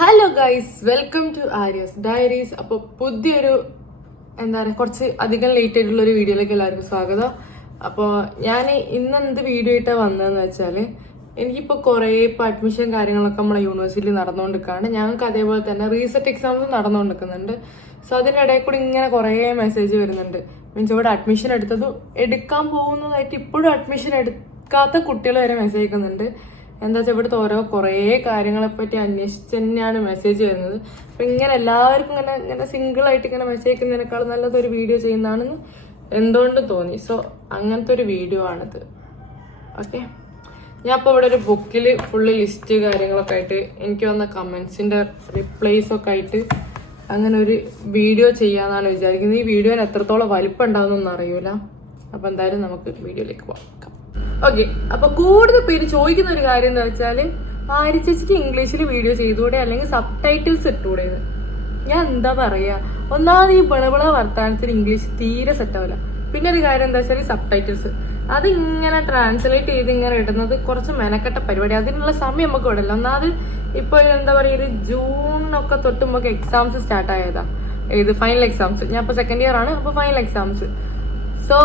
Hello guys, welcome to Arya's diaries. അപ്പോൾ പുതിയൊരു എന്താ പറയുക, കുറച്ച് അധികം ലേറ്റ് ആയിട്ടുള്ള ഒരു വീഡിയോയിലേക്ക് എല്ലാവർക്കും സ്വാഗതം. അപ്പോൾ ഞാൻ ഇന്ന് എന്ത് വീഡിയോ ആയിട്ടാണ് വന്നതെന്ന് വെച്ചാൽ, എനിക്കിപ്പോൾ കുറേ ഇപ്പോൾ അഡ്മിഷൻ കാര്യങ്ങളൊക്കെ നമ്മളെ യൂണിവേഴ്സിറ്റിയിൽ നടന്നുകൊണ്ടിരിക്കുകയാണ്. ഞങ്ങൾക്ക് അതേപോലെ തന്നെ റീസെറ്റ് എക്സാംസ് നടന്നുകൊണ്ടിരിക്കുന്നുണ്ട്. സോ അതിൻ്റെ ഇടയിൽ കൂടി ഇങ്ങനെ കുറേ മെസ്സേജ് വരുന്നുണ്ട്. മീൻസ് ഇവിടെ അഡ്മിഷൻ എടുക്കാൻ പോകുന്നതായിട്ട് ഇപ്പോഴും അഡ്മിഷൻ എടുക്കാത്ത കുട്ടികൾ വരെ മെസ്സേജ് അയക്കുന്നുണ്ട്. എന്താ വെച്ചാൽ ഇവിടുത്തെ കുറേ കാര്യങ്ങളെപ്പറ്റി അന്വേഷിച്ച് തന്നെയാണ് മെസ്സേജ് വരുന്നത്. അപ്പം ഇങ്ങനെ എല്ലാവർക്കും ഇങ്ങനെ സിംഗിളായിട്ട് ഇങ്ങനെ മെസ്സേജ് അയക്കുന്നതിനേക്കാൾ നല്ലതൊരു വീഡിയോ ചെയ്യുന്നതാണെന്ന് എന്തുകൊണ്ട് തോന്നി. സോ അങ്ങനത്തെ ഒരു വീഡിയോ ആണിത്. ഓക്കെ, ഞാൻ ഇപ്പോൾ ഇവിടെ ഒരു ബുക്കിൽ ഫുള്ള് ലിസ്റ്റ് കാര്യങ്ങളൊക്കെ ആയിട്ട് എനിക്ക് വന്ന കമൻസിൻ്റെ റിപ്ലൈസ് ഒക്കെ ആയിട്ട് അങ്ങനെ ഒരു വീഡിയോ ചെയ്യാമെന്നാണ് വിചാരിക്കുന്നത്. ഈ വീഡിയോന് എത്രത്തോളം വലിപ്പം ഉണ്ടാവുന്നൊന്നും അറിയൂല. അപ്പം എന്തായാലും നമുക്ക് വീഡിയോയിലേക്ക് പോകാം. ഓക്കെ, അപ്പൊ കൂടുതൽ പേര് ചോദിക്കുന്ന ഒരു കാര്യം എന്താ വെച്ചാല്, ആര്യ ചേച്ചിക്ക് ഇംഗ്ലീഷിൽ വീഡിയോ ചെയ്തുകൂടെ, അല്ലെങ്കിൽ സബ് ടൈറ്റിൽസ് ഇട്ടുകൂടെ? ഞാൻ എന്താ പറയാ, ഒന്നാമത് ഈ ബളബള വർത്താനത്തിന് ഇംഗ്ലീഷ് തീരെ സെറ്റ് ആവില്ല. പിന്നെ ഒരു കാര്യം എന്താ വെച്ചാൽ സബ് ടൈറ്റിൽസ് അത് ഇങ്ങനെ ട്രാൻസ്ലേറ്റ് ചെയ്ത് ഇങ്ങനെ ഇടുന്നത് കുറച്ച് മെനക്കെട്ട പരിപാടി. അതിനുള്ള സമയം നമുക്ക് വിടല്ല. ഒന്നാമത് ഇപ്പൊ എന്താ പറയുക, ഒരു ജൂണിനൊക്കെ തൊട്ട് നമുക്ക് എക്സാംസ് സ്റ്റാർട്ട് ആയതാ. ഇത് ഫൈനൽ എക്സാംസ്. ഞാൻ ഇപ്പൊ സെക്കൻഡ് ഇയർ ആണ്. അപ്പൊ ഫൈനൽ എക്സാംസ്. സോ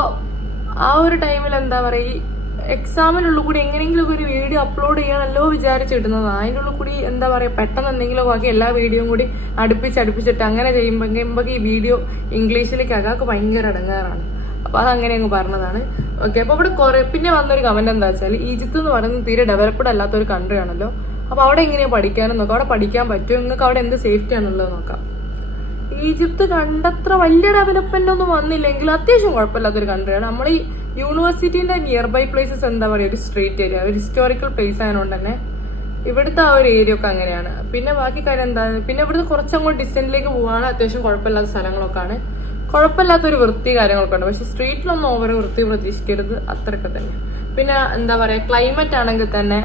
ആ ഒരു ടൈമിൽ എന്താ പറയുക, എക്സാമിനുള്ളിൽ കൂടി എങ്ങനെയെങ്കിലും ഒരു വീഡിയോ അപ്ലോഡ് ചെയ്യാനല്ലോ വിചാരിച്ചിടുന്നതാണ്. അതിൻ്റെ ഉള്ളിൽ കൂടി എന്താ പറയുക, പെട്ടെന്ന് എന്തെങ്കിലും ബാക്കി എല്ലാ വീഡിയോയും കൂടി അടുപ്പിച്ചിട്ട് അങ്ങനെ ചെയ്യുമ്പോൾ ഈ വീഡിയോ ഇംഗ്ലീഷിലേക്ക് അകാക്ക് ഭയങ്കര ഇടങ്ങാറാണ്. അപ്പൊ അതങ്ങനെ അങ്ങ് പറഞ്ഞതാണ്. ഓക്കെ, അപ്പൊ ഇവിടെ പിന്നെ വന്നൊരു കമന്റ് എന്താ വെച്ചാൽ, ഈജിപ്ത് എന്ന് പറയുന്നത് തീരെ ഡെവലപ്ഡ് അല്ലാത്ത ഒരു കൺട്രി ആണല്ലോ. അപ്പൊ അവിടെ എങ്ങനെയാണ് പഠിക്കാനും നോക്കാം, അവിടെ പഠിക്കാൻ പറ്റുമോ, നിങ്ങൾക്ക് അവിടെ എന്ത് സേഫ്റ്റി ആണുള്ളത് നോക്കാം. ഈജിപ്ത് കണ്ടത്ര വലിയ ഡെവലപ്മെന്റ് ഒന്നും വന്നില്ലെങ്കിലും അത്യാവശ്യം കുഴപ്പമില്ലാത്തൊരു കൺട്രിയാണ്. നമ്മൾ ഈ യൂണിവേഴ്സിറ്റിന്റെ നിയർ ബൈ പ്ലേസസ് എന്താ പറയുക, ഒരു സ്ട്രീറ്റ് ഏരിയ, ഒരു ഹിസ്റ്റോറിക്കൽ പ്ലേസ് ആയതുകൊണ്ട് തന്നെ ഇവിടുത്തെ ആ ഒരു ഏരിയ ഒക്കെ അങ്ങനെയാണ്. പിന്നെ ബാക്കി കാര്യം എന്താ, പിന്നെ ഇവിടുന്ന് കുറച്ചങ്ങോട്ട് ഡിസ്റ്റൻസിലേക്ക് പോവാണ്, അത്യാവശ്യം കുഴപ്പമില്ലാത്ത സ്ഥലങ്ങളൊക്കെ ആണ്, കുഴപ്പമില്ലാത്തൊരു വൃത്തി കാര്യങ്ങളൊക്കെ ഉണ്ട്. പക്ഷെ സ്ട്രീറ്റിലൊന്നും ഓവർ വൃത്തി പ്രതീക്ഷിക്കരുത്, അത്രയൊക്കെ തന്നെ. പിന്നെ എന്താ പറയാ, ക്ലൈമറ്റ് ആണെങ്കിൽ തന്നെ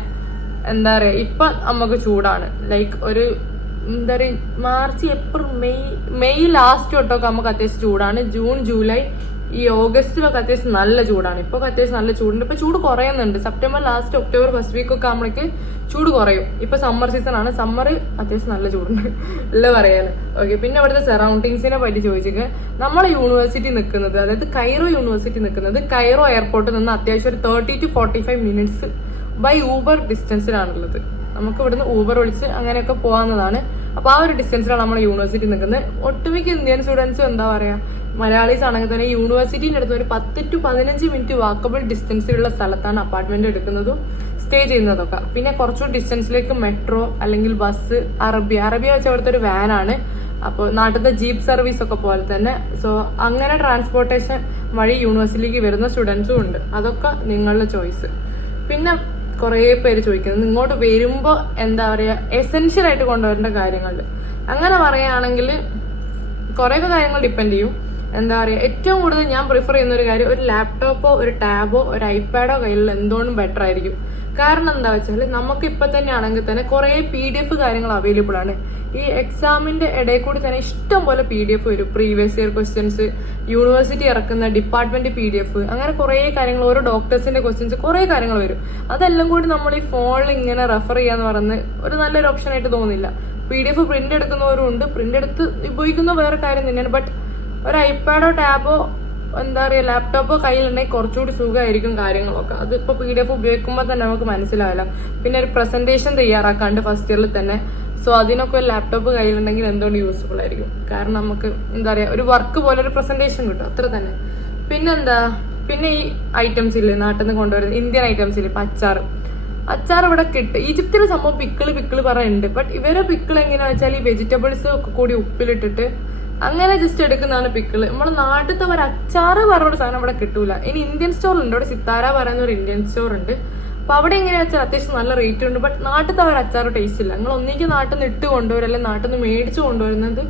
എന്താ പറയാ, ഇപ്പൊ നമുക്ക് ചൂടാണ്. ലൈക്ക് ഒരു എന്താ പറയുക, മാർച്ച് ഏപ്രിൽ മെയ് ലാസ്റ്റ് തൊട്ടൊക്കെ നമുക്ക് അത്യാവശ്യം ചൂടാണ്. ജൂൺ ജൂലൈ ഈ ഓഗസ്റ്റിലൊക്കെ അത്യാവശ്യം നല്ല ചൂടാണ്. ഇപ്പൊ അത്യാവശ്യം നല്ല ചൂടുണ്ട്. ഇപ്പൊ ചൂട് കുറയുന്നുണ്ട്. September last October first week ഒക്കെ ആകുമ്പോഴേക്ക് ചൂട് കുറയും. ഇപ്പൊ സമ്മർ സീസൺ ആണ്. സമ്മർ അത്യാവശ്യം നല്ല ചൂടുണ്ട് അല്ലേ പറയാല്. ഓക്കെ, പിന്നെ ഇവിടുത്തെ സറൗണ്ടിങ്സിനെ പറ്റി ചോദിച്ചത്, നമ്മളെ യൂണിവേഴ്സിറ്റി നിൽക്കുന്നത്, അതായത് കൈറോ യൂണിവേഴ്സിറ്റി നിൽക്കുന്നത് കൈറോ എയർപോർട്ടിൽ നിന്ന് അത്യാവശ്യം ഒരു 30 to 45 മിനിറ്റ്സ് ബൈ ഊബർ ഡിസ്റ്റൻസിലാണുള്ളത്. നമുക്ക് ഇവിടുന്ന് ഊബർ വിളിച്ച് അങ്ങനെയൊക്കെ പോകാവുന്നതാണ്. അപ്പൊ ആ ഒരു ഡിസ്റ്റൻസിലാണ് നമ്മുടെ യൂണിവേഴ്സിറ്റി നിൽക്കുന്നത്. ഒട്ടുമിക്ക ഇന്ത്യൻ സ്റ്റുഡൻസും എന്താ പറയാ, മലയാളീസ് ആണെങ്കിൽ തന്നെ യൂണിവേഴ്സിറ്റിന്റെ അടുത്ത് ഒരു 10 to 15 മിനിറ്റ് വാക്കബിൾ ഡിസ്റ്റൻസിലുള്ള സ്ഥലത്താണ് അപ്പാർട്ട്മെന്റ് എടുക്കുന്നതും സ്റ്റേ ചെയ്യുന്നതൊക്കെ. പിന്നെ കുറച്ചുകൂടി ഡിസ്റ്റൻസിലേക്ക് മെട്രോ അല്ലെങ്കിൽ ബസ്, അറബിയ വെച്ച അവിടുത്തെ ഒരു വാനാണ്. അപ്പോൾ നാട്ടിലത്തെ ജീപ്പ് സർവീസ് ഒക്കെ പോലെ തന്നെ. സോ അങ്ങനെ ട്രാൻസ്പോർട്ടേഷൻ വഴി യൂണിവേഴ്സിറ്റിയിലേക്ക് വരുന്ന സ്റ്റുഡൻസും ഉണ്ട്. അതൊക്കെ നിങ്ങളുടെ ചോയ്സ്. പിന്നെ കുറേ പേര് ചോദിക്കുന്നത്, ഇങ്ങോട്ട് വരുമ്പോൾ എന്താ പറയുക, എസെൻഷ്യൽ ആയിട്ട് കൊണ്ടുവരേണ്ട കാര്യങ്ങൾ അങ്ങനെ പറയുകയാണെങ്കിൽ കുറേയൊക്കെ കാര്യങ്ങൾ ഡിപ്പെൻഡ് ചെയ്യും. എന്താ പറയുക, ഏറ്റവും കൂടുതൽ ഞാൻ പ്രിഫർ ചെയ്യുന്ന ഒരു കാര്യം, ഒരു ലാപ്ടോപ്പോ ഒരു ടാബോ ഒരു ഐപാഡോ കയ്യിൽ എന്തുകൊണ്ടും ബെറ്റർ ആയിരിക്കും. കാരണം എന്താ വെച്ചാൽ, നമുക്ക് ഇപ്പൊ തന്നെ ആണെങ്കിൽ തന്നെ കുറെ PDF കാര്യങ്ങൾ അവൈലബിൾ ആണ്. ഈ എക്സാമിന്റെ ഇടയിൽ കൂടി തന്നെ ഇഷ്ടം പോലെ PDF വരും. പ്രീവിയസ് ഇയർ ക്വസ്റ്റ്യൻസ്, യൂണിവേഴ്സിറ്റി ഇറക്കുന്ന ഡിപ്പാർട്ട്മെന്റ് PDF, അങ്ങനെ കുറെ കാര്യങ്ങൾ, ഓരോ ഡോക്ടേഴ്സിന്റെ ക്വസ്റ്റ്യൻസ്, കുറെ കാര്യങ്ങൾ വരും. അതെല്ലാം കൂടി നമ്മൾ ഈ ഫോണിൽ ഇങ്ങനെ റെഫർ ചെയ്യാന്ന് പറയുന്നത് ഒരു നല്ലൊരു ഓപ്ഷൻ ആയിട്ട് തോന്നുന്നില്ല. PDF പ്രിന്റ് എടുക്കുന്നവരും ഉണ്ട്, പ്രിന്റ് എടുത്ത് ഉപയോഗിക്കുന്ന വേറെ കാര്യം തന്നെയാണ്. ബട്ട് ഒരു ഐപാഡോ ടാബോ എന്താ പറയുക, ലാപ്ടോപ്പോ കയ്യിലുണ്ടെങ്കിൽ കുറച്ചുകൂടി സുഖമായിരിക്കും കാര്യങ്ങളൊക്കെ. അതിപ്പോൾ PDF ഉപയോഗിക്കുമ്പോൾ തന്നെ നമുക്ക് മനസ്സിലാവില്ല. പിന്നെ ഒരു പ്രസന്റേഷൻ തയ്യാറാക്കാണ്ട് ഫസ്റ്റ് ഇയറിൽ തന്നെ. സോ അതിനൊക്കെ ഒരു ലാപ്ടോപ്പ് കയ്യിലുണ്ടെങ്കിൽ എന്തുകൊണ്ട് യൂസ്ഫുൾ ആയിരിക്കും. കാരണം നമുക്ക് എന്താ പറയുക, ഒരു വർക്ക് പോലെ ഒരു പ്രസന്റേഷൻ കിട്ടും, അത്ര തന്നെ. പിന്നെ ഈ ഐറ്റംസ് ഇല്ലേ നാട്ടിൽ നിന്ന് കൊണ്ടുവരുന്നത്, ഇന്ത്യൻ ഐറ്റംസ് ഇല്ലേ, ഇപ്പം അച്ചാർ ഇവിടെ കിട്ടും. ഈജിപ്തിലെ സംഭവം പിക്കിള് പറയുന്നുണ്ട്. ബട്ട് ഇവരെ പിക്കിൾ എങ്ങനെയാ വെച്ചാൽ, ഈ വെജിറ്റബിൾസ് ഒക്കെ കൂടി ഉപ്പിലിട്ടിട്ട് അങ്ങനെ ജസ്റ്റ് എടുക്കുന്നതാണ് പിക്കിള്. നമ്മുടെ നാട്ടിലത്തെ ഒരു അച്ചാറ് പറഞ്ഞൊരു സാധനം ഇവിടെ കിട്ടൂല. ഇനി ഇന്ത്യൻ സ്റ്റോർ ഉണ്ട്, ഇവിടെ സിത്താര പറയുന്ന ഒരു ഇന്ത്യൻ സ്റ്റോർ ഉണ്ട്. അപ്പൊ അവിടെ എങ്ങനെയാ വെച്ചാൽ അത്യാവശ്യം നല്ല റേറ്റ് ഉണ്ട്. ബട്ട് നാട്ടിലത്തെ ഒരു അച്ചാറ് ടേസ്റ്റ് ഇല്ല. നിങ്ങൾ ഒന്നിക്ക് നാട്ടിൽ നിന്ന് ഇട്ട് കൊണ്ടുവരും, അല്ലെങ്കിൽ നാട്ടിൽ നിന്ന് മേടിച്ച് കൊണ്ടുവരുന്നത്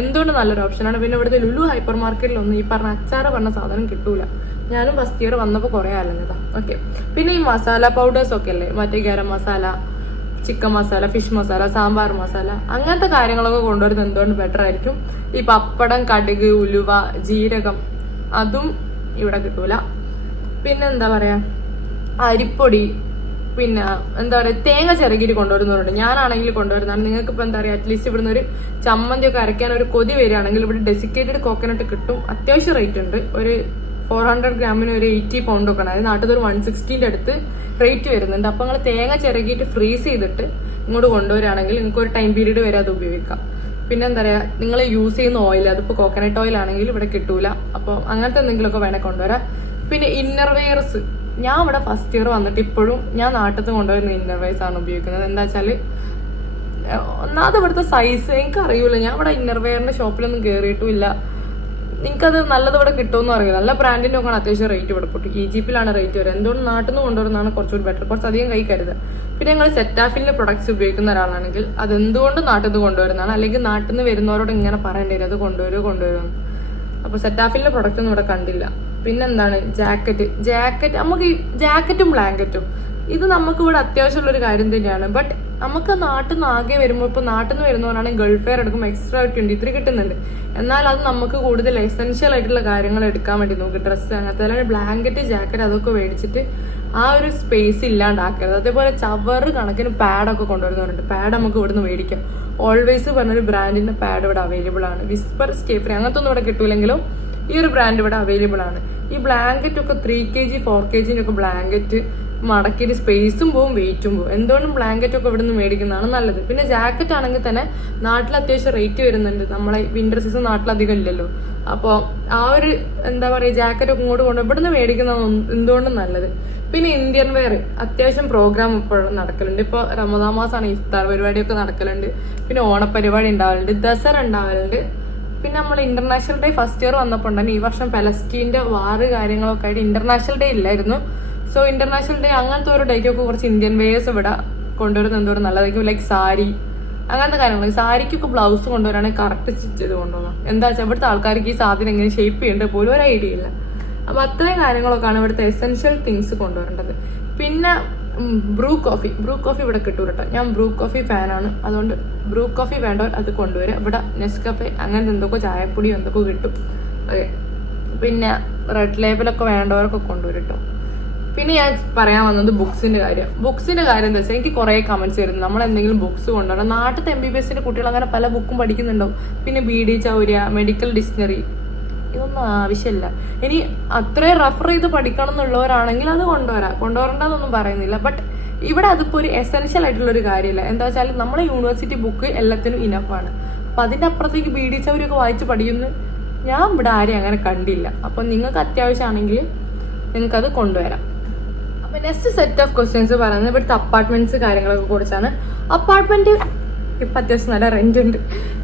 എന്തുകൊണ്ട് നല്ലൊരു ഓപ്ഷനാണ്. പിന്നെ ഇവിടുത്തെ ലുലു ഹൈപ്പർ മാർക്കറ്റിലൊന്നും ഈ പറഞ്ഞ അച്ചാറ് പറഞ്ഞ സാധനം കിട്ടൂല. ഞാനും ഫസ്റ്റ് ഇയർ വന്നപ്പോൾ കുറെ അലഞ്ഞതാ. ഓക്കെ, പിന്നെ ഈ മസാല പൗഡേഴ്സ് ഒക്കെ അല്ലേ, മറ്റേ ഗരം മസാല, ചിക്കൻ മസാല, ഫിഷ് മസാല, സാമ്പാർ മസാല, അങ്ങനത്തെ കാര്യങ്ങളൊക്കെ കൊണ്ടുവരുന്നത് എന്തുകൊണ്ട് ബെറ്റർ ആയിരിക്കും. ഈ പപ്പടം, കടുക്, ഉലുവ, ജീരകം അതും ഇവിടെ കിട്ടൂല. പിന്നെ എന്താ പറയാ, അരിപ്പൊടി, പിന്നെ എന്താ പറയുക തേങ്ങ ചിരകിയിട്ട് കൊണ്ടുവരുന്നവരുണ്ട്. ഞാനാണെങ്കിൽ കൊണ്ടുവരുന്നതാണ്. നിങ്ങൾക്ക് ഇപ്പൊ എന്താ പറയുക അറ്റ്ലീസ്റ്റ് ഇവിടുന്ന് ഒരു ചമ്മന്തി ഒക്കെ അരയ്ക്കാൻ ഒരു കൊതി വരികയാണെങ്കിൽ ഇവിടെ ഡെസിക്കേറ്റഡ് കോക്കനട്ട് കിട്ടും. അത്യാവശ്യം റേറ്റ് ഉണ്ട്. ഒരു 400 ഗ്രാമിന് ഒരു 80 പൗണ്ട് ഒക്കെ ഉണ്ട്. അതായത് നാട്ടിൽ ഒരു 160 അടുത്ത് റേറ്റ് വരുന്നുണ്ട്. അപ്പൊ നിങ്ങൾ തേങ്ങ ചിരകിയിട്ട് ഫ്രീസ് ചെയ്തിട്ട് ഇങ്ങോട്ട് കൊണ്ടുവരികയാണെങ്കിൽ നിങ്ങൾക്ക് ഒരു ടൈം പീരീഡ് വരെ അത് ഉപയോഗിക്കാം. പിന്നെ എന്താ പറയാ നിങ്ങൾ യൂസ് ചെയ്യുന്ന ഓയിൽ അതിപ്പോ കോക്കനട്ട് ഓയിൽ ആണെങ്കിൽ ഇവിടെ കിട്ടൂല. അപ്പോൾ അങ്ങനത്തെ എന്തെങ്കിലുമൊക്കെ വേണേൽ കൊണ്ടുവരാം. പിന്നെ ഇന്നർ വെയർസ് ഞാൻ ഇവിടെ ഫസ്റ്റ് ഇയർ വന്നിട്ട് ഇപ്പോഴും ഞാൻ നാട്ടിൽ കൊണ്ടുവരുന്ന ഇന്നർ വെയർസ് ആണ് ഉപയോഗിക്കുന്നത്. എന്താ വെച്ചാല് ഒന്നാമത് ഇവിടുത്തെ സൈസ് എനിക്ക് അറിയൂല. ഞാൻ ഇവിടെ ഇന്നർ വെയറിന്റെ ഷോപ്പിലൊന്നും കയറിയിട്ടുമില്ല. നിങ്ങൾക്കത് നല്ലത് ഇവിടെ കിട്ടുമെന്ന് അറിയില്ല. നല്ല ബ്രാൻഡിന്റെ ഒക്കെ അത്യാവശ്യം റേറ്റ് ഇവിടെ പൊട്ടും. ഈജിപ്തിലാണ് റേറ്റ് വരിക. എന്തുകൊണ്ട് നാട്ടിൽ നിന്ന് കൊണ്ടുവരുന്നതാണ് കുറച്ചുകൂടി ബെറ്റർ. കുറച്ചധികം കൈ കരുത്. പിന്നെ ഞങ്ങൾ സെറ്റാഫിലിന്റെ പ്രൊഡക്ട്സ് ഉപയോഗിക്കുന്ന ഒരാളാണെങ്കിൽ അത് എന്തുകൊണ്ട് നാട്ടിൽ നിന്ന് കൊണ്ടുവരുന്നതാണ്, അല്ലെങ്കിൽ നാട്ടിൽ നിന്ന് വരുന്നവരോട് ഇങ്ങനെ പറയേണ്ടി വരും അത് കൊണ്ടുവരുമോ. അപ്പൊ സെറ്റാഫിലിന്റെ പ്രൊഡക്റ്റ് ഒന്നും ഇവിടെ കണ്ടില്ല. പിന്നെന്താണ് ജാക്കറ്റ് നമുക്ക് ഈ ജാക്കറ്റും ബ്ലാങ്കറ്റും ഇത് നമുക്ക് ഇവിടെ അത്യാവശ്യമുള്ള ഒരു കാര്യം തന്നെയാണ്. ബട്ട് നമുക്ക് നാട്ടിൽ നിന്ന് ആകെ വരുമ്പോൾ ഇപ്പൊ നാട്ടിൽ നിന്ന് വരുന്നവരാണെങ്കിൽ ഗൾഫ് ഫെയർ എടുക്കുമ്പോൾ എക്സ്ട്രാ 23 കിട്ടുന്നുണ്ട്. എന്നാൽ അത് നമുക്ക് കൂടുതൽ എസെൻഷ്യൽ ആയിട്ടുള്ള കാര്യങ്ങൾ എടുക്കാൻ വേണ്ടി നോക്കും. ഡ്രസ്സ് അങ്ങനത്തെ അല്ലെങ്കിൽ ബ്ലാങ്കറ്റ് ജാക്കറ്റ് അതൊക്കെ മേടിച്ചിട്ട് ആ ഒരു സ്പേസ് ഇല്ലാണ്ടാക്കരുത്. അതേപോലെ ചവറ് കണക്കിന് പാഡൊക്കെ കൊണ്ടുവരുന്നവരുണ്ട്. പാഡ് നമുക്ക് ഇവിടുന്ന് മേടിക്കാം. ഓൾവേസ് പറഞ്ഞൊരു ബ്രാൻഡിന്റെ പാഡ് ഇവിടെ അവൈലബിൾ ആണ്. വിസ്പർ, സ്റ്റേഫ്രി അങ്ങനത്തെ ഒന്നും ഇവിടെ കിട്ടൂലെങ്കിലും ഈ ഒരു ബ്രാൻഡ് ഇവിടെ അവൈലബിൾ ആണ്. ഈ ബ്ലാങ്കറ്റ് ഒക്കെ 3 kg 4 kg ഒക്കെ ബ്ലാങ്കറ്റ് മടക്കിയിട്ട് സ്പേസും പോവും വെയിറ്റും പോവും. എന്തുകൊണ്ടും ബ്ലാങ്കറ്റ് ഒക്കെ ഇവിടെ നിന്ന് മേടിക്കുന്നതാണ് നല്ലത്. പിന്നെ ജാക്കറ്റ് ആണെങ്കിൽ തന്നെ നാട്ടിൽ അത്യാവശ്യം റേറ്റ് വരുന്നുണ്ട്. നമ്മളെ വിന്റർ സീസൺ നാട്ടിലധികം ഇല്ലല്ലോ. അപ്പോൾ ആ ഒരു എന്താ പറയുക ജാക്കറ്റ് ഒക്കെ ഇങ്ങോട്ട് കൊണ്ട് ഇവിടുന്ന് മേടിക്കുന്നതാണ് എന്തുകൊണ്ടും നല്ലത്. പിന്നെ ഇന്ത്യൻ വെയർ അത്യാവശ്യം പ്രോഗ്രാം ഇപ്പോഴും നടക്കലുണ്ട്. ഇപ്പോൾ റമദാൻ മാസമാണ് ഇഫ്താർ പരിപാടിയൊക്കെ നടക്കലുണ്ട്. പിന്നെ ഓണപ്പരിപാടി ഉണ്ടാവലുണ്ട്, ദസറ ഉണ്ടാവലുണ്ട്. പിന്നെ നമ്മൾ ഇന്റർനാഷണൽ ഡേ ഫസ്റ്റ് ഇയർ വന്നപ്പോൾ തന്നെ ഈ വർഷം പലസ്റ്റീന്റെ വാറ് കാര്യങ്ങളൊക്കെ ആയിട്ട് ഇന്റർനാഷണൽ ഡേ ഇല്ലായിരുന്നു. സോ ഇന്റർനാഷണൽ ഡേ അങ്ങനത്തെ ഒരു ഡേക്കൊക്കെ കുറച്ച് ഇന്ത്യൻ വെയേഴ്സ് ഇവിടെ കൊണ്ടുവരുന്നത് എന്തോരം നല്ലതായിരിക്കും. ലൈക്ക് സാരി അങ്ങനത്തെ കാര്യങ്ങൾ. സാരിക്കൊക്കെ ബ്ലൗസ് കൊണ്ടുവരാണെങ്കിൽ കറക്റ്റ് സ്റ്റിച്ച് ചെയ്ത് കൊണ്ടുപോകണം. എന്താ വെച്ചാൽ ഇവിടുത്തെ ആൾക്കാർക്ക് ഈ സാധനം എങ്ങനെ ഷേപ്പ് ചെയ്യേണ്ടത് പോലും ഒരു ഐഡിയ ഇല്ല. അപ്പൊ അത്രയും കാര്യങ്ങളൊക്കെയാണ് ഇവിടുത്തെ എസെൻഷ്യൽ തിങ്സ് കൊണ്ടുവരേണ്ടത്. പിന്നെ ബ്രൂ കോഫി ഇവിടെ കിട്ടൂല കേട്ടോ. ഞാൻ ബ്രൂ കോഫി ഫാനാണ്. അതുകൊണ്ട് ബ്രൂ കോഫി വേണ്ടവർ അത് കൊണ്ടുവരിക. ഇവിടെ നെസ്കഫെ അങ്ങനത്തെ എന്തൊക്കെ ചായപ്പൊടി എന്തൊക്കെ കിട്ടും. ഓക്കെ. പിന്നെ റെഡ് ലേബലൊക്കെ വേണ്ടവരൊക്കെ കൊണ്ടുവരും കേട്ടോ. പിന്നെ ഞാൻ പറയാൻ വന്നത് ബുക്സിന്റെ കാര്യം എന്താ വെച്ചാൽ എനിക്ക് കുറെ കമന്റ്സ് വരുന്നു നമ്മൾ എന്തെങ്കിലും ബുക്സ് കൊണ്ടുവരണം. നാട്ടിലത്തെ MBBSന്റെ കുട്ടികൾ അങ്ങനെ പല ബുക്കും പഠിക്കുന്നുണ്ടാവും. പിന്നെ BD ചൗര്യ, മെഡിക്കൽ ഡിക്ഷണറി ഇതൊന്നും ആവശ്യമില്ല. ഇനി അത്രയും റെഫർ ചെയ്ത് പഠിക്കണം എന്നുള്ളവരാണെങ്കിൽ അത് കൊണ്ടുവരണ്ടെന്നൊന്നും പറയുന്നില്ല. ബട്ട് ഇവിടെ അതിപ്പോ ഒരു എസെൻഷ്യൽ ആയിട്ടുള്ള ഒരു കാര്യമില്ല. എന്താ വെച്ചാൽ നമ്മളെ യൂണിവേഴ്സിറ്റി ബുക്ക് എല്ലാത്തിനും ഇനഫാണ്. അപ്പൊ അതിന്റെ അപ്പുറത്തേക്ക് BD ചൗര്യൊക്കെ വായിച്ച് പഠിക്കുന്നു ഞാൻ ഇവിടെ ആരെയും അങ്ങനെ കണ്ടില്ല. അപ്പൊ നിങ്ങൾക്ക് അത്യാവശ്യമാണെങ്കിൽ നിങ്ങൾക്ക് അത് കൊണ്ടുവരാം. അപ്പൊ നെക്സ്റ്റ് സെറ്റ് ഓഫ് ക്വസ്റ്റ്യൻസ് പറയുന്നത് ഇവിടുത്തെ അപ്പാർട്ട്മെന്റ്സ് കാര്യങ്ങളൊക്കെ കുറിച്ചാണ്. അപ്പാർട്ട്മെന്റ് ഇപ്പൊ അത്യാവശ്യം നല്ല റെന്റ് ഉണ്ട്.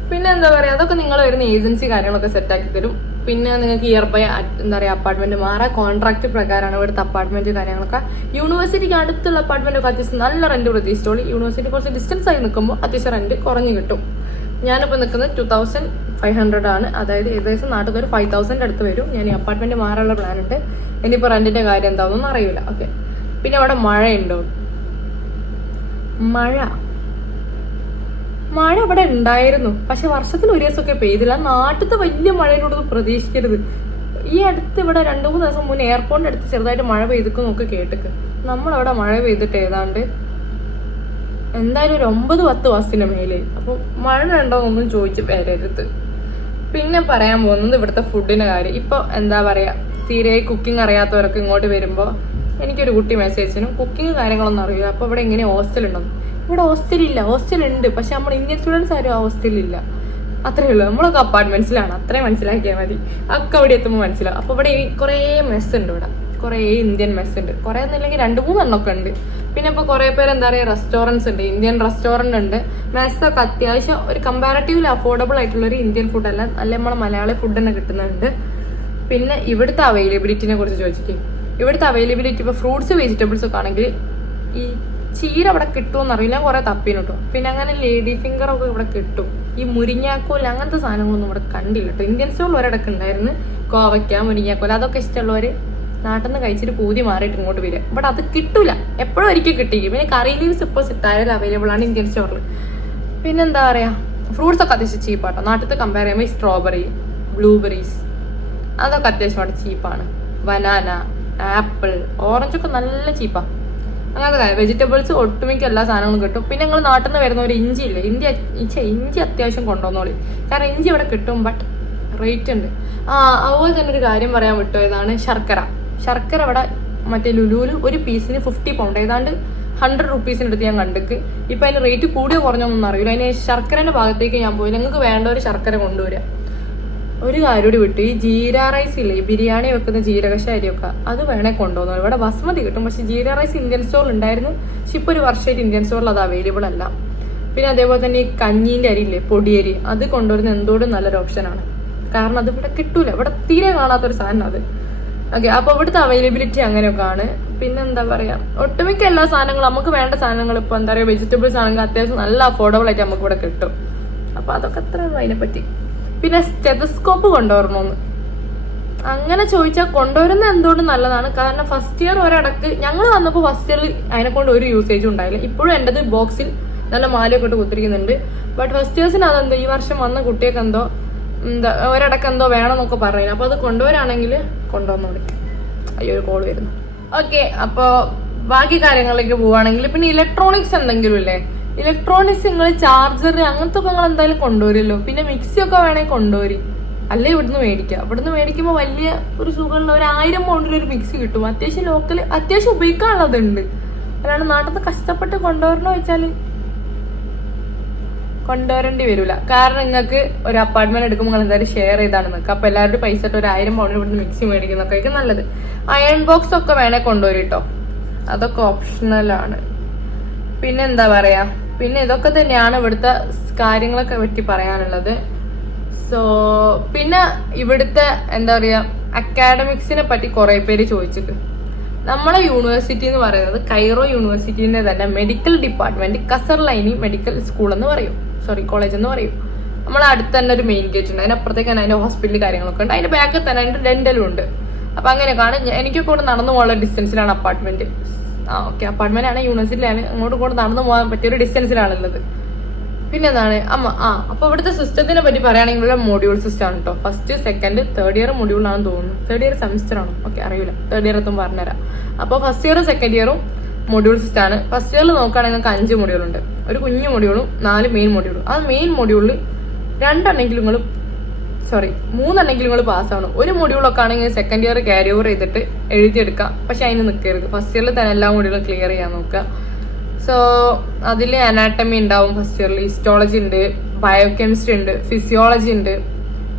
പിന്നെ എന്താ പറയാ അതൊക്കെ നിങ്ങൾ വരുന്ന ഏജൻസി കാര്യങ്ങളൊക്കെ സെറ്റ് ആക്കി തരും. പിന്നെ നിങ്ങൾക്ക് ഇയർ ബൈ എന്താ പറയാ അപ്പാർട്ട്മെന്റ് മാറാം. കോൺട്രാക്ട് പ്രകാരമാണ് ഇവിടുത്തെ അപ്പാർട്ട്മെന്റ് കാര്യങ്ങളൊക്കെ. യൂണിവേഴ്സിറ്റിക്ക് അടുത്തുള്ള അപ്പാർട്ട്മെന്റ് ഒക്കെ അത്യാവശ്യം നല്ല റെന്റ് പ്രതീക്ഷിച്ചോളൂ. യൂണിവേഴ്സിറ്റി കുറച്ച് ഡിസ്റ്റൻസ് ആയി നിൽക്കുമ്പോൾ അത്യാവശ്യം റെന്റ് കുറഞ്ഞു കിട്ടും. ഞാനിപ്പോൾ നിൽക്കുന്നത് 2500 ആണ്. അതായത് ഏകദേശം നാട്ടിൽ ഒരു 5000 അടുത്ത് വരും. ഞാൻ ഈ അപ്പാർട്ട്മെന്റ് മാറാനുള്ള പ്ലാൻ ഉണ്ട്. ഇനിയിപ്പോൾ റെന്റിന്റെ കാര്യം എന്താണെന്നൊന്നും അറിയില്ല. ഓക്കെ. പിന്നെ അവിടെ മഴയുണ്ടോ? മഴ ഇവിടെ ഉണ്ടായിരുന്നു. പക്ഷെ വർഷത്തിൽ ഒരു ദിവസമൊക്കെ പെയ്തില്ല. നാട്ടിലത്തെ വലിയ മഴയോടൊന്നും പ്രതീക്ഷിക്കരുത്. ഈ അടുത്ത് ഇവിടെ 2-3 ദിവസം മുന്നേ എയർപോർട്ടിന്റെ അടുത്ത് ചെറുതായിട്ട് മഴ പെയ്തിക്കുന്നൊക്കെ കേട്ടിക്ക്. നമ്മളവിടെ മഴ പെയ്തിട്ട് ഏതാണ്ട് എന്തായാലും ഒരു 9-10 മാസത്തിന് മേലെ. അപ്പൊ മഴ ഉണ്ടോന്നൊന്നും ചോദിച്ച് പേരരുത്. പിന്നെ പറയാൻ പോകുന്നത് ഇവിടുത്തെ ഫുഡിന്റെ കാര്യം. ഇപ്പൊ എന്താ പറയാ തീരെ കുക്കിംഗ് അറിയാത്തവരൊക്കെ ഇങ്ങോട്ട് വരുമ്പോ എനിക്കൊരു കുട്ടി മെസ്സേജിനും കുക്കിംഗ് കാര്യങ്ങളൊന്നും അറിയില്ല. അപ്പൊ ഇവിടെ എങ്ങനെ ഹോസ്റ്റൽ ഉണ്ടെന്ന്. ഇവിടെ ഹോസ്റ്റലില്ല. ഹോസ്റ്റലുണ്ട്, പക്ഷെ നമ്മൾ ഇന്ത്യൻ സ്റ്റുഡൻസ് ആരും ഹോസ്റ്റലില്ല. അത്രേ ഉള്ളൂ. നമ്മളൊക്കെ അപ്പാർട്ട്മെന്റ്സിലാണ്. അത്രയും മനസ്സിലാക്കിയാൽ മതി. ഒക്കെ അവിടെ എത്തുമ്പോൾ മനസ്സിലാവും. അപ്പൊ ഇവിടെ കുറെ മെസ്സ് ഉണ്ട്. ഇവിടെ കുറെ ഇന്ത്യൻ മെസ്സ് ഉണ്ട്. കുറെ ഒന്നുമില്ലെങ്കിൽ 2-3 എണ്ണമൊക്കെ ഉണ്ട്. പിന്നെ ഇപ്പൊ കുറെ പേര് എന്താ പറയാ റെസ്റ്റോറൻറ്റ്സ് ഉണ്ട്. ഇന്ത്യൻ റെസ്റ്റോറന്റ് ഉണ്ട്. മെസ്സൊക്കെ അത്യാവശ്യം ഒരു കമ്പാരറ്റീവ്ലി അഫോർഡബിൾ ആയിട്ടുള്ള ഒരു ഇന്ത്യൻ ഫുഡ് അല്ല, നല്ല നമ്മളെ മലയാളി ഫുഡ് തന്നെ കിട്ടുന്നുണ്ട്. പിന്നെ ഇവിടുത്തെ അവൈലബിലിറ്റിനെ കുറിച്ച് ചോദിച്ചിട്ട് ഇവിടുത്തെ അവൈലബിലിറ്റി ഇപ്പൊ ഫ്രൂട്ട്സ് വെജിറ്റബിൾസ് ഒക്കെ ആണെങ്കിൽ ഈ ചീര അവിടെ കിട്ടുമെന്ന് അറിയില്ല. കുറെ തപ്പീന് കിട്ടും. പിന്നെ അങ്ങനെ ലേഡി ഫിംഗർ ഒക്കെ ഇവിടെ കിട്ടും. ഈ മുരിങ്ങാക്കോൽ അങ്ങനത്തെ സാധനങ്ങളൊന്നും ഇവിടെ കണ്ടില്ല കേട്ടോ. ഇന്ത്യൻ സ്റ്റോറിൽ ഒരിടക്ക് ഉണ്ടായിരുന്നു. കോവയ്ക്ക, മുരിങ്ങാക്കോൽ അതൊക്കെ ഇഷ്ടമുള്ളവര് നാട്ടിൽ നിന്ന് കഴിച്ചിട്ട് പൂതി മാറിയിട്ട് ഇങ്ങോട്ട് വരിക. ബട്ട് അത് കിട്ടൂല. എപ്പോഴും ഒരിക്കൽ കിട്ടിയിരിക്കും. പിന്നെ കറി ലീവ്സ് ഇപ്പോൾ സെറ്റായാലും അവൈലബിൾ ആണ് ഇന്ത്യൻ സ്റ്റോറിൽ. പിന്നെന്താ പറയാ ഫ്രൂട്ട്സ് ഒക്കെ അത്യാവശ്യം ചീപ്പാട്ടോ. നാട്ടിൽ കമ്പയർ ചെയ്യുമ്പോൾ സ്ട്രോബെറി, ബ്ലൂബെറീസ് അതൊക്കെ അത്യാവശ്യം അവിടെ ചീപ്പാണ്. ബനാന, ആപ്പിൾ, ഓറഞ്ച് ഒക്കെ നല്ല ചീപ്പാ. അങ്ങനത്തെ കാര്യം. വെജിറ്റബിൾസ് ഒട്ടുമിക്ക എല്ലാ സാധനങ്ങളും കിട്ടും. പിന്നെ നിങ്ങൾ നാട്ടിൽ നിന്ന് വരുന്ന ഒരു ഇഞ്ചി ഇല്ലേ, ഇഞ്ചി അത്യാവശ്യം കൊണ്ടുവന്നോളി. കാരണം ഇഞ്ചി ഇവിടെ കിട്ടും, ബട്ട് റേറ്റ് ഉണ്ട്. അതുപോലെ തന്നെ ഒരു കാര്യം പറയാൻ വിട്ടുപോയതാണ് ശർക്കര ഇവിടെ മറ്റേ ലുലുവിൽ ഒരു പീസിന് 50 പൗണ്ട്, ഏതാണ്ട് 100 റുപ്പീസിന് അടുത്ത് ഞാൻ കണ്ടിക്ക്. ഇപ്പൊ അതിന് റേറ്റ് കൂടിയോ കുറഞ്ഞൊന്നും അറിയില്ല. അതിന് ശർക്കരന്റെ ഭാഗത്തേക്ക് ഞാൻ പോയി. നിങ്ങൾക്ക് വേണ്ട ഒരു ശർക്കര കൊണ്ടുവരിക. ഒരു കാര്യം കൂടി വിട്ടു, ഈ ജീര റൈസ് ഇല്ലേ, ഈ ബിരിയാണി വെക്കുന്ന ജീരകശാരിയൊക്കെ അത് വേണേ കൊണ്ടുവന്നു. ഇവിടെ ബസ്മതി കിട്ടും, പക്ഷെ ജീര റൈസ് ഇന്ത്യൻ സ്റ്റോറിൽ ഉണ്ടായിരുന്നു. പക്ഷെ ഇപ്പൊ ഒരു വർഷമായിട്ട് ഇന്ത്യൻ സ്റ്റോറിൽ അത് അവൈലബിൾ അല്ല. പിന്നെ അതേപോലെ തന്നെ ഈ കഞ്ഞീന്റെ അരി ഇല്ലേ, പൊടിയരി, അത് കൊണ്ടുവരുന്ന എന്തോടും നല്ലൊരു ഓപ്ഷനാണ്. കാരണം അത് ഇവിടെ കിട്ടൂല, ഇവിടെ തീരെ കാണാത്തൊരു സാധനം അത്. ഓക്കെ, അപ്പൊ ഇവിടുത്തെ അവൈലബിലിറ്റി അങ്ങനെയൊക്കെ ആണ്. പിന്നെ എന്താ പറയാ, ഒട്ടുമിക്ക എല്ലാ സാധനങ്ങളും നമുക്ക് വേണ്ട സാധനങ്ങൾ ഇപ്പൊ എന്താ പറയുക, വെജിറ്റബിൾസ് ആണെങ്കിൽ അത്യാവശ്യം നല്ല അഫോർഡബിൾ ആയിട്ട് നമുക്ക് ഇവിടെ കിട്ടും. അപ്പൊ അതൊക്കെ അത്രയുള്ളൂ അതിനെപ്പറ്റി. പിന്നെ സ്റ്റെതസ്കോപ്പ് കൊണ്ടുവരണമെന്ന് അങ്ങനെ ചോദിച്ചാൽ കൊണ്ടുവരുന്ന എന്തുകൊണ്ടും നല്ലതാണ്. കാരണം ഫസ്റ്റ് ഇയർ ഒരിടക്ക് ഞങ്ങൾ വന്നപ്പോൾ ഫസ്റ്റ് ഇയറിൽ അതിനെ കൊണ്ട് ഒരു യൂസേജും ഉണ്ടായില്ല. ഇപ്പോഴും എൻ്റെത് ബോക്സിൽ നല്ല മാലയൊക്കെ ഇട്ട് കുത്തിരിക്കുന്നുണ്ട്. ബട്ട് ഫസ്റ്റ് ഇയേഴ്സിന് അതെന്തോ ഈ വർഷം വന്ന കുട്ടിയൊക്കെ എന്തോ ഒരിടക്ക് എന്തോ വേണമെന്നൊക്കെ പറയുന്നത്. അപ്പൊ അത് കൊണ്ടുവരാണെങ്കിൽ കൊണ്ടുവന്നോളി. അയ്യോ, ഒരു കോൾ വരുന്നു. ഓക്കെ, അപ്പൊ ബാക്കി കാര്യങ്ങളിലേക്ക് പോവുകയാണെങ്കിൽ പിന്നെ ഇലക്ട്രോണിക്സ് എന്തെങ്കിലും ഇല്ലേ, ഇലക്ട്രോണിക്സ് നിങ്ങൾ ചാർജർ അങ്ങനത്തെ ഒക്കെ നിങ്ങൾ എന്തായാലും കൊണ്ടുവരുമല്ലോ. പിന്നെ മിക്സി ഒക്കെ വേണമെങ്കിൽ കൊണ്ടുവരും, അല്ലേ ഇവിടുന്ന് മേടിക്കുക. ഇവിടുന്ന് മേടിക്കുമ്പോൾ വലിയ ഒരു സുഖമുള്ള ഒരു 1000 പൗണ്ടിലൊരു മിക്സി കിട്ടും. അത്യാവശ്യം ലോക്കൽ അത്യാവശ്യം ഉപയോഗിക്കാനുള്ളതുണ്ട്. അല്ലാണ്ട് നാട്ടിൽ നിന്ന് കഷ്ടപ്പെട്ട് കൊണ്ടുവരണോ വെച്ചാൽ കൊണ്ടുവരേണ്ടി വരില്ല. കാരണം നിങ്ങൾക്ക് ഒരു അപ്പാർട്ട്മെന്റ് എടുക്കുമ്പോൾ നിങ്ങൾ എന്തായാലും ഷെയർ ചെയ്താണ് നിൽക്കുക. അപ്പൊ എല്ലാവരുടെ പൈസ ഇട്ട് ഒരു 1000 പൗണ്ടിൽ ഇവിടുന്ന് മിക്സി മേടിക്കുന്നൊക്കെ നല്ലത്. അയൺ ബോക്സ് ഒക്കെ വേണേ കൊണ്ടുവരും കേട്ടോ, അതൊക്കെ ഓപ്ഷണലാണ്. പിന്നെ എന്താ പറയാ, പിന്നെ ഇതൊക്കെ തന്നെയാണ് ഇവിടുത്തെ കാര്യങ്ങളൊക്കെ പറ്റി പറയാനുള്ളത്. സോ പിന്നെ ഇവിടുത്തെ എന്താ പറയാ അക്കാഡമിക്സിനെ പറ്റി കുറെ പേര് ചോദിച്ചിട്ട്, നമ്മളെ യൂണിവേഴ്സിറ്റി എന്ന് പറയുന്നത് കൈറോ യൂണിവേഴ്സിറ്റിന്റെ തന്നെ മെഡിക്കൽ ഡിപ്പാർട്ട്മെന്റ് കസർലൈനി മെഡിക്കൽ സ്കൂൾ എന്ന് പറയും, കോളേജ് എന്ന് പറയും. നമ്മളെ അടുത്ത് തന്നെ ഒരു മെയിൻ ഗേറ്റ് ഉണ്ട്, അതിനപ്പുറത്തേക്ക് തന്നെ അതിന്റെ ഹോസ്പിറ്റൽ കാര്യങ്ങളൊക്കെ ഉണ്ട്. അതിന്റെ ബാക്കിൽ തന്നെ അതിന്റെ ഡെന്റലും ഉണ്ട്. അപ്പൊ അങ്ങനെയൊക്കെയാണ്. എനിക്കൊക്കെ കൂടെ നടന്നു പോകാനുള്ള ഡിസ്റ്റൻസിലാണ് അപ്പാർട്ട്മെന്റ്. ഓക്കെ, അപ്പാർട്ട്മെന്റ് ആണ്, യൂണിവേഴ്സിറ്റിയിലാണ്, അങ്ങോട്ട് കൂടെ നടന്നു പോകാൻ പറ്റിയ ഒരു ഡിസ്റ്റൻസിലാണുള്ളത്. പിന്നെ എന്താണ് അപ്പൊ ഇവിടുത്തെ സിസ്റ്റത്തിനെ പറ്റി പറയുകയാണെങ്കിൽ ഇവിടെ മൊഡ്യൂൾ സിസ്റ്റം ആണ് കേട്ടോ. ഫസ്റ്റ്, സെക്കൻഡ്, തേർഡ് ഇയർ മൊഡ്യൂളാണെന്ന് തോന്നുന്നു. തേർഡ് ഇയർ സെമിസ്റ്റർ ആണോ, ഓക്കെ അറിയില്ല. തേർഡ് ഇയർ എത്തും പറഞ്ഞുതരാം. അപ്പൊ ഫസ്റ്റ് ഇയറും സെക്കൻഡ് ഇയറും മൊഡ്യൂൾ സിസ്റ്റം ആണ്. ഫസ്റ്റ് ഇയറിൽ നോക്കുകയാണെങ്കിൽ നിങ്ങൾക്ക് 5 മൊഡ്യൂളുണ്ട്, ഒരു കുഞ്ഞു മൊഡ്യൂളും 4 മെയിൻ മൊഡ്യൂളും. ആ മെയിൻ മൊഡ്യൂളിൽ 3 നിങ്ങൾ പാസ്സാവണം. ഒരു മൊഡ്യൂളൊക്കെ ആണെങ്കിൽ സെക്കൻഡ് ഇയർ ക്യാരി ഓവർ ചെയ്തിട്ട് എഴുതിയെടുക്കാം. പക്ഷെ അതിന് നിൽക്കരുത്, ഫസ്റ്റ് ഇയറിൽ തന്നെ എല്ലാ മൊഡ്യൂളും ക്ലിയർ ചെയ്യാൻ നോക്കുക. സോ അതിൽ അനാട്ടമി ഉണ്ടാവും ഫസ്റ്റ് ഇയറിൽ, ഹിസ്റ്റോളജി ഉണ്ട്, ബയോകെമിസ്ട്രി ഉണ്ട്, ഫിസിയോളജി ഉണ്ട്,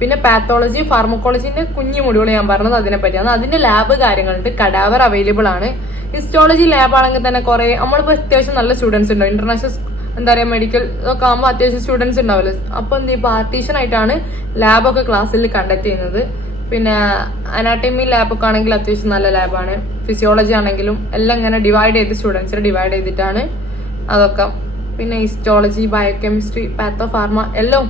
പിന്നെ പാത്തോളജി, ഫാർമക്കോളജിന്റെ കുഞ്ഞു മൊഡ്യൂൾ ഞാൻ പറഞ്ഞത് അതിനെ പറ്റിയാണ്. അതിന്റെ ലാബ് കാര്യങ്ങളുണ്ട്, കഡാവർ അവൈലബിൾ ആണ്. ഹിസ്റ്റോളജി ലാബ് ആണെങ്കിൽ തന്നെ കുറെ നമ്മളിപ്പോ അത്യാവശ്യം നല്ല സ്റ്റുഡൻസ് ഉണ്ടാവും. ഇന്റർനാഷണൽ എന്താ പറയാ മെഡിക്കൽ ഒക്കെ ആകുമ്പോൾ അത്യാവശ്യം സ്റ്റുഡൻസ് ഉണ്ടാവില്ല. അപ്പൊ എന്ത് ചെയ്യും, പാർട്ടീഷൻ ആയിട്ടാണ് ലാബൊക്കെ ക്ലാസ്സിൽ കണ്ടക്ട് ചെയ്യുന്നത്. പിന്നെ അനാട്ടമി ലാബൊക്കെ ആണെങ്കിൽ അത്യാവശ്യം നല്ല ലാബാണ്. ഫിസിയോളജി ആണെങ്കിലും എല്ലാം ഇങ്ങനെ ഡിവൈഡ് ചെയ്ത് സ്റ്റുഡൻസിനെ ഡിവൈഡ് ചെയ്തിട്ടാണ് അതൊക്കെ. പിന്നെ ഹിസ്റ്റോളജി, ബയോകെമിസ്ട്രി, പാത്തോ ഫാർമ എല്ലാം.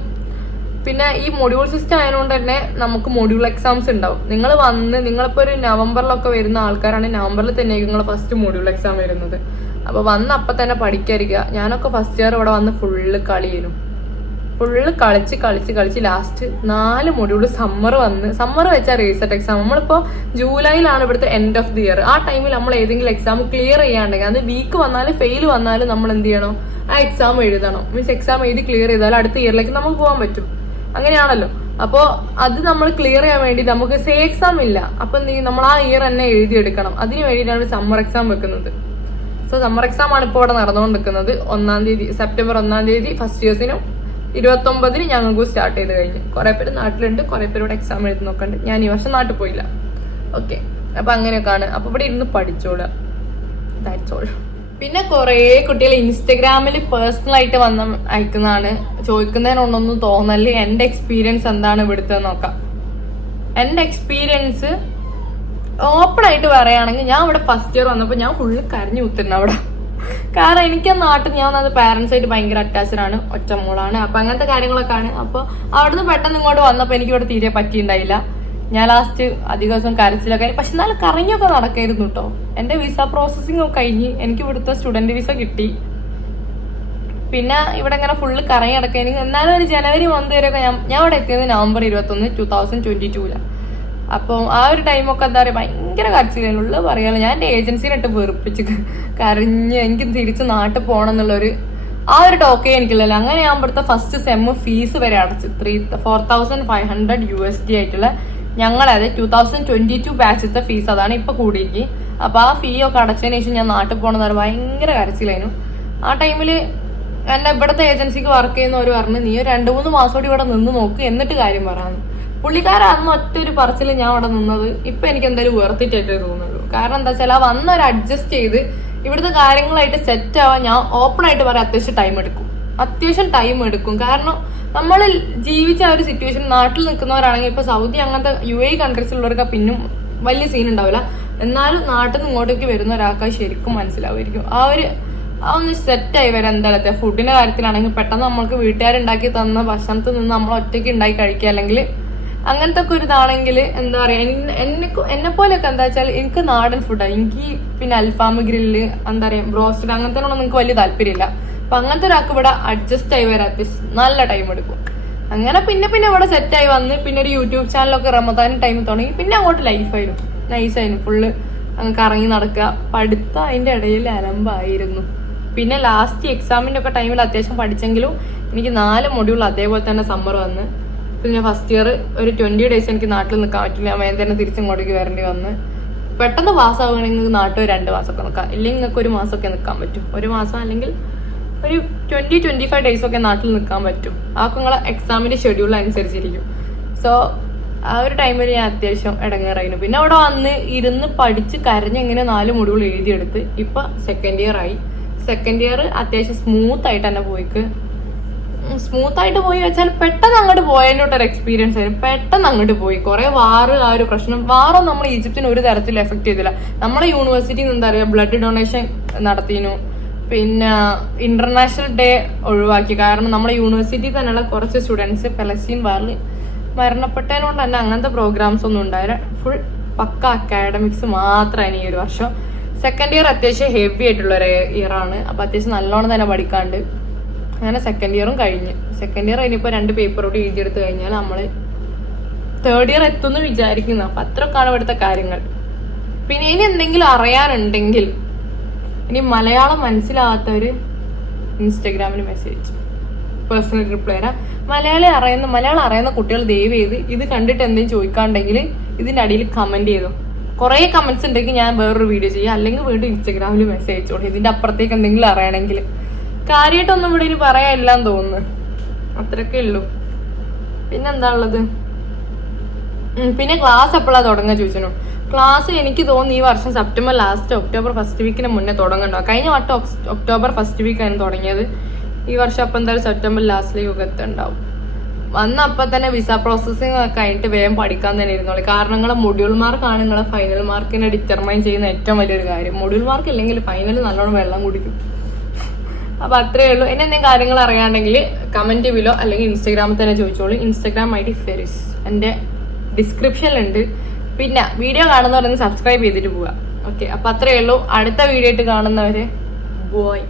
പിന്നെ ഈ മൊഡ്യൂൾ സിസ്റ്റം ആയതുകൊണ്ട് തന്നെ നമുക്ക് മൊഡ്യൂൾ എക്സാംസ് ഉണ്ടാവും. നിങ്ങളിപ്പോ ഒരു നവംബറിലൊക്കെ വരുന്ന ആൾക്കാരാണ്, നവംബറിൽ തന്നെ നിങ്ങൾ ഫസ്റ്റ് മൊഡ്യൂൾ എക്സാം വരുന്നത്. അപ്പൊ അപ്പൊ തന്നെ പഠിക്കാതിരിക്കുക. ഞാനൊക്കെ ഫസ്റ്റ് ഇയർ ഇവിടെ വന്ന് ഫുള്ള് കളിയായിരുന്നു. ഫുള്ള് കളിച്ച് ലാസ്റ്റ് 4 മൊഡ്യൂൾ സമ്മർ വെച്ചാൽ റീസെറ്റ് എക്സാം. നമ്മളിപ്പോ ജൂലൈയിലാണ് ഇവിടുത്തെ എൻഡ് ഓഫ് ദി ഇയർ. ആ ടൈമിൽ നമ്മൾ ഏതെങ്കിലും എക്സാം ക്ലിയർ ചെയ്യാണ്ടെങ്കിൽ അത് വീക്ക് വന്നാലും ഫെയിൽ വന്നാലും നമ്മൾ എന്ത് ചെയ്യണം, ആ എക്സാം എഴുതണം. മീൻസ് എക്സാം എഴുതി ക്ലിയർ ചെയ്താൽ അടുത്ത ഇയറിലേക്ക് നമുക്ക് പോകാൻ പറ്റും. അങ്ങനെയാണല്ലോ. അപ്പോ അത് നമ്മൾ ക്ലിയർ ചെയ്യാൻ വേണ്ടി നമുക്ക് സേ എക്സാം ഇല്ല. അപ്പൊ എന്ത് ചെയ്യും, നമ്മൾ ആ ഇയർ തന്നെ എഴുതിയെടുക്കണം. അതിന് വേണ്ടിയിട്ടാണ് സമ്മർ എക്സാം വെക്കുന്നത്. സോ സമ്മർ എക്സാം ആണ് ഇപ്പോൾ ഇവിടെ നടന്നുകൊണ്ടിരിക്കുന്നത്. 1-ാം തീയതി സെപ്റ്റംബർ 1-ാം തീയതി ഫസ്റ്റ് ഇയേഴ്സിനും 29-ന് ഞങ്ങൾക്ക് സ്റ്റാർട്ട് ചെയ്ത് കഴിഞ്ഞു. കുറെ പേര് നാട്ടിലുണ്ട്, കുറെ പേര് ഇവിടെ എക്സാം എഴുതി നോക്കണ്ട്. ഞാൻ ഈ വർഷം നാട്ടിൽ പോയില്ല. ഓക്കെ, അപ്പൊ അങ്ങനെയൊക്കെയാണ്. അപ്പൊ ഇവിടെ ഇരുന്ന് പഠിച്ചോളാം. That's all. പിന്നെ കുറെ കുട്ടികൾ ഇൻസ്റ്റഗ്രാമിൽ പേഴ്സണൽ ആയിട്ട് വന്ന് അയക്കുന്നതാണ്. ചോദിക്കുന്നതിനൊന്നും തോന്നല്. എന്റെ എക്സ്പീരിയൻസ് എന്താണ് ഇവിടുത്തെ നോക്കാം. എന്റെ എക്സ്പീരിയൻസ് ഓപ്പൺ ആയിട്ട് പറയുകയാണെങ്കിൽ, ഞാൻ ഇവിടെ ഫസ്റ്റ് ഇയർ വന്നപ്പോൾ ഞാൻ ഫുള്ള് കരഞ്ഞു കുത്തിരുന്നു അവിടെ. കാരണം എനിക്ക് ആ നാട്ടിൽ ഞാൻ വന്നത് പാരന്റ്സ് ആയിട്ട് ഭയങ്കര അറ്റാച്ച്ഡ് ആണ്, ഒറ്റമോളാണ്. അപ്പൊ അങ്ങനത്തെ കാര്യങ്ങളൊക്കെ ആണ്. അപ്പൊ അവിടുന്ന് പെട്ടെന്ന് ഇങ്ങോട്ട് വന്നപ്പോൾ എനിക്ക് ഇവിടെ തീരെ പറ്റിയിട്ടുണ്ടായില്ല. ഞാൻ ലാസ്റ്റ് അധിക ദിവസം കരച്ചിലൊക്കെ, പക്ഷെ എന്നാലും കറങ്ങിയൊക്കെ നടക്കായിരുന്നു കേട്ടോ. എന്റെ വിസ പ്രോസസ്സിംഗ് ഒക്കെ കഴിഞ്ഞ് എനിക്ക് ഇവിടുത്തെ സ്റ്റുഡന്റ് വിസ കിട്ടി. പിന്നെ ഇവിടെ ഇങ്ങനെ ഫുള്ള് കറങ്ങി നടക്കാൻ. എന്നാലും ഒരു ജനുവരി മന്ത് വരെയൊക്കെ ഞാൻ ഇവിടെ എത്തിയത് നവംബർ 21, 2022. അപ്പം ആ ഒരു ടൈമൊക്കെ എന്താ പറയുക ഭയങ്കര കരച്ചിലുള്ള പറയാലോ. ഞാൻ എൻ്റെ ഏജൻസിനിട്ട് വെറുപ്പിച്ച് കരഞ്ഞ് എനിക്ക് തിരിച്ച് നാട്ടിൽ പോകണം എന്നുള്ളൊരു ആ ഒരു ടോക്കേ എനിക്കില്ലല്ലോ. അങ്ങനെ ഞാൻ ഇവിടുത്തെ ഫസ്റ്റ് സെമ്മ് ഫീസ് വരെ അടച്ച് 4,500 USD ആയിട്ടുള്ള ഞങ്ങളത് 2022 ബാച്ചത്തെ ഫീസ് അതാണ് ഇപ്പൊ കൂടിയേക്ക്. അപ്പൊ ആ ഫീ ഒക്കെ അടച്ചതിന് ശേഷം ഞാൻ നാട്ടിൽ പോകണമെന്ന് പറഞ്ഞാൽ ഭയങ്കര കരച്ചിലായിരുന്നു. ആ ടൈമില് എന്നെ ഇവിടുത്തെ ഏജൻസിക്ക് വർക്ക് ചെയ്യുന്നവർ പറഞ്ഞു നീ 2-3 മാസം കൂടി ഇവിടെ നിന്ന് നോക്ക് എന്നിട്ട് കാര്യം പറയാന്ന്. പുള്ളിക്കാരന്ന് ഒറ്റ ഒരു പറച്ചിൽ ഞാൻ അവിടെ നിന്നത് ഇപ്പൊ എനിക്ക് എന്തായാലും വേർത്തിട്ടായിട്ടേ തോന്നുള്ളൂ. കാരണം എന്താ വെച്ചാൽ ആ വന്നൊരു അഡ്ജസ്റ്റ് ചെയ്ത് ഇവിടുത്തെ കാര്യങ്ങളായിട്ട് സെറ്റ് ആവാൻ ഞാൻ ഓപ്പൺ ആയിട്ട് പറയാം അത്യാവശ്യം ടൈം എടുക്കും. കാരണം നമ്മൾ ജീവിച്ച ആ ഒരു സിറ്റുവേഷൻ നാട്ടിൽ നിൽക്കുന്നവരാണെങ്കിൽ ഇപ്പൊ സൗദി അങ്ങനത്തെ UAE കൺട്രീസിലുള്ളവർക്ക് പിന്നും വലിയ സീൻ ഉണ്ടാവില്ല. എന്നാലും നാട്ടിൽ നിന്ന് ഇങ്ങോട്ടേക്ക് വരുന്ന ഒരാൾക്ക് ശരിക്കും മനസ്സിലാവുമായിരിക്കും ആ ഒന്ന് സെറ്റായി വരാൻ. എന്തായാലും ഫുഡിന്റെ കാര്യത്തിലാണെങ്കിൽ പെട്ടെന്ന് നമ്മൾക്ക് വീട്ടുകാരുണ്ടാക്കി തന്ന ഭക്ഷണത്തിൽ നിന്ന് നമ്മൾ ഒറ്റയ്ക്ക് ഉണ്ടാക്കി കഴിക്കുക, അല്ലെങ്കിൽ അങ്ങനത്തെ ഒക്കെ ഒരു ഇതാണെങ്കിൽ എന്താ പറയാ എന്നെ പോലെയൊക്കെ എന്താ വെച്ചാൽ എനിക്ക് നാടൻ ഫുഡാണ്. എനിക്ക് പിന്നെ അൽഫാം ഗ്രില്ല് എന്താ പറയാ ബ്രോസ്റ്റഡ് അങ്ങനത്തെ നിങ്ങൾക്ക് വലിയ താല്പര്യമില്ല. അപ്പൊ അങ്ങനത്തെ ഒരാൾക്ക് ഇവിടെ അഡ്ജസ്റ്റ് ആയി വരാൻ നല്ല ടൈം എടുക്കും. അങ്ങനെ പിന്നെ ഇവിടെ സെറ്റായി വന്ന് പിന്നെ ഒരു യൂട്യൂബ് ചാനലൊക്കെ റമദാൻ ടൈം തുടങ്ങി. പിന്നെ അങ്ങോട്ട് ലൈഫായിരുന്നു, നൈസായിരുന്നു. ഫുള്ള് അങ്ങ് കറങ്ങി നടക്കുക, പഠിത്തം അതിന്റെ ഇടയിൽ അലമ്പായിരുന്നു. പിന്നെ ലാസ്റ്റ് എക്സാമിന്റെ ഒക്കെ ടൈമിൽ അത്യാവശ്യം പഠിച്ചെങ്കിലും എനിക്ക് 4 മൊഡ്യൂൾ അതേപോലെ തന്നെ സമ്മർ വന്ന്. പിന്നെ ഫസ്റ്റ് ഇയർ ഒരു 20 days എനിക്ക് നാട്ടിൽ നിൽക്കാൻ പറ്റില്ല. വേഗം തന്നെ തിരിച്ചിങ്ങോട്ടേക്ക് വരേണ്ടി വന്ന്. പെട്ടെന്ന് പാസ്സാവുകയാണെങ്കിൽ നിങ്ങൾക്ക് നാട്ടിൽ 2 മാസമൊക്കെ നിൽക്കാം, ഇല്ലെങ്കിൽ നിങ്ങൾക്ക് 1 മാസമൊക്കെ നിൽക്കാൻ പറ്റും. 1 മാസം അല്ലെങ്കിൽ ഒരു 20-25 days ഒക്കെ നാട്ടിൽ നിൽക്കാൻ പറ്റും. ആർക്കും നിങ്ങളെ എക്സാമിന്റെ ഷെഡ്യൂൾ അനുസരിച്ചിരിക്കും. സോ ആ ഒരു ടൈമിൽ ഞാൻ അത്യാവശ്യം ഇടങ്ങേറായിരുന്നു. പിന്നെ അവിടെ വന്ന് ഇരുന്ന് പഠിച്ച് കരഞ്ഞ് ഇങ്ങനെ 4 മൊഡ്യൂൾ എഴുതിയെടുത്ത് ഇപ്പൊ സെക്കൻഡ് ഇയർ ആയി. സെക്കൻഡ് ഇയർ അത്യാവശ്യം സ്മൂത്ത് ആയിട്ട് തന്നെ സ്മൂത്ത് ആയിട്ട് പോയി വെച്ചാൽ പെട്ടെന്ന് അങ്ങോട്ട് പോയതിനോട്ടൊരു എക്സ്പീരിയൻസ് ആയിരുന്നു. പെട്ടെന്ന് അങ്ങോട്ട് പോയി. കുറെ ആ ഒരു പ്രശ്നം വാറൊന്നും നമ്മൾ ഈജിപ്തിന് ഒരു തരത്തിൽ എഫക്ട് ചെയ്തില്ല. നമ്മുടെ യൂണിവേഴ്സിറ്റിന്ന് എന്താ പറയുക ബ്ലഡ് ഡൊണേഷൻ നടത്തിയിരുന്നു. പിന്നെ ഇന്റർനാഷണൽ ഡേ ഒഴിവാക്കി. കാരണം നമ്മുടെ യൂണിവേഴ്സിറ്റി തന്നെയുള്ള കുറച്ച് സ്റ്റുഡൻസ് പലസ്തീൻ വാറിൽ മരണപ്പെട്ടതിനോണ്ട് തന്നെ അങ്ങനത്തെ പ്രോഗ്രാംസ് ഒന്നും ഉണ്ടായില്ല. ഫുൾ പക്ക അക്കാഡമിക്സ് മാത്രമാണ് ഈ ഒരു വർഷം. സെക്കൻഡ് ഇയർ അത്യാവശ്യം ഹെവി ആയിട്ടുള്ള ഒരു ഇയർ ആണ്. അപ്പൊ അത്യാവശ്യം നല്ലോണം തന്നെ പഠിക്കാണ്ട് അങ്ങനെ സെക്കൻഡ് ഇയറും കഴിഞ്ഞ്. സെക്കൻഡ് ഇയർ കഴിഞ്ഞപ്പോൾ 2 പേപ്പറോട് എഴുതിയെടുത്ത് കഴിഞ്ഞാൽ നമ്മള് തേർഡ് ഇയർ എത്തുമെന്ന് വിചാരിക്കുന്നു. അപ്പൊ അത്രക്കാണ് ഇവിടുത്തെ കാര്യങ്ങൾ. പിന്നെ ഇനി എന്തെങ്കിലും അറിയാനുണ്ടെങ്കിൽ ഇനി മലയാളം മനസ്സിലാവാത്തവര് ഇൻസ്റ്റഗ്രാമിൽ മെസ്സേജ് പേഴ്സണൽ റിപ്ലൈ തരാം. മലയാളം അറിയുന്ന കുട്ടികൾ ദയവ് ചെയ്ത് ഇത് കണ്ടിട്ട് എന്തെങ്കിലും ചോദിക്കാണ്ടെങ്കിൽ ഇതിന്റെ അടിയിൽ കമന്റ് ചെയ്തോ. കുറെ കമന്റ്സ് ഉണ്ടെങ്കിൽ ഞാൻ വേറൊരു വീഡിയോ ചെയ്യാം, അല്ലെങ്കിൽ വീണ്ടും ഇൻസ്റ്റഗ്രാമിൽ മെസ്സേജ് അയച്ചോളൂ. ഇതിന്റെ അപ്പുറത്തേക്ക് എന്തെങ്കിലും അറിയണമെങ്കിൽ. കാര്യമായിട്ടൊന്നും ഇവിടെ ഇനി പറയാനില്ലാന്ന് തോന്നുന്നു. അത്രയൊക്കെ ഉള്ളൂ. പിന്നെന്താ ഉള്ളത്? പിന്നെ ക്ലാസ് എപ്പോഴാണ് തുടങ്ങുക ചോദിച്ചു. ക്ലാസ് എനിക്ക് തോന്നുന്നു ഈ വർഷം സെപ്റ്റംബർ ലാസ്റ്റ് ഒക്ടോബർ ഫസ്റ്റ് വീക്കിന് മുന്നേ തുടങ്ങണ്ടോ. കഴിഞ്ഞ വട്ടം ഒക്ടോബർ ഫസ്റ്റ് വീക്കാണ് തുടങ്ങിയത്. ഈ വർഷം അപ്പം എന്തായാലും സെപ്റ്റംബർ ലാസ്റ്റിലേക്കൊക്കെ എത്തുണ്ടാവും. വന്നപ്പോൾ തന്നെ വിസ പ്രോസസ്സിംഗ് ഒക്കെ കഴിഞ്ഞിട്ട് വേഗം പഠിക്കാൻ തന്നെ ഇരുന്നോളൂ. കാരണം നിങ്ങളെ മൊഡ്യൂൾ മാർക്കാണ് നിങ്ങളെ ഫൈനൽ മാർക്കിനെ ഡിറ്റർമൈൻ ചെയ്യുന്ന ഏറ്റവും വലിയൊരു കാര്യം. മൊഡ്യൂൾ മാർക്ക് ഇല്ലെങ്കിൽ ഫൈനൽ നല്ലോണം വെള്ളം കുടിക്കും. അപ്പൊ അത്രയേ ഉള്ളൂ. ഇനി എന്തെങ്കിലും കാര്യങ്ങൾ അറിയാണ്ടെങ്കിൽ കമന്റ് ബിലോ അല്ലെങ്കിൽ ഇൻസ്റ്റാഗ്രാമിൽ തന്നെ ചോദിച്ചോളൂ. ഇൻസ്റ്റാഗ്രാം ID ഫെറിസ് എന്റെ ഡിസ്ക്രിപ്ഷനിലുണ്ട്. പിന്നെ വീഡിയോ കാണുന്നവരൊന്ന് സബ്സ്ക്രൈബ് ചെയ്തിട്ട് പോവാം. ഓക്കെ, അപ്പൊ അത്രയേ ഉള്ളൂ. അടുത്ത വീഡിയോ ആയിട്ട് കാണുന്നവരെ ബോയ്.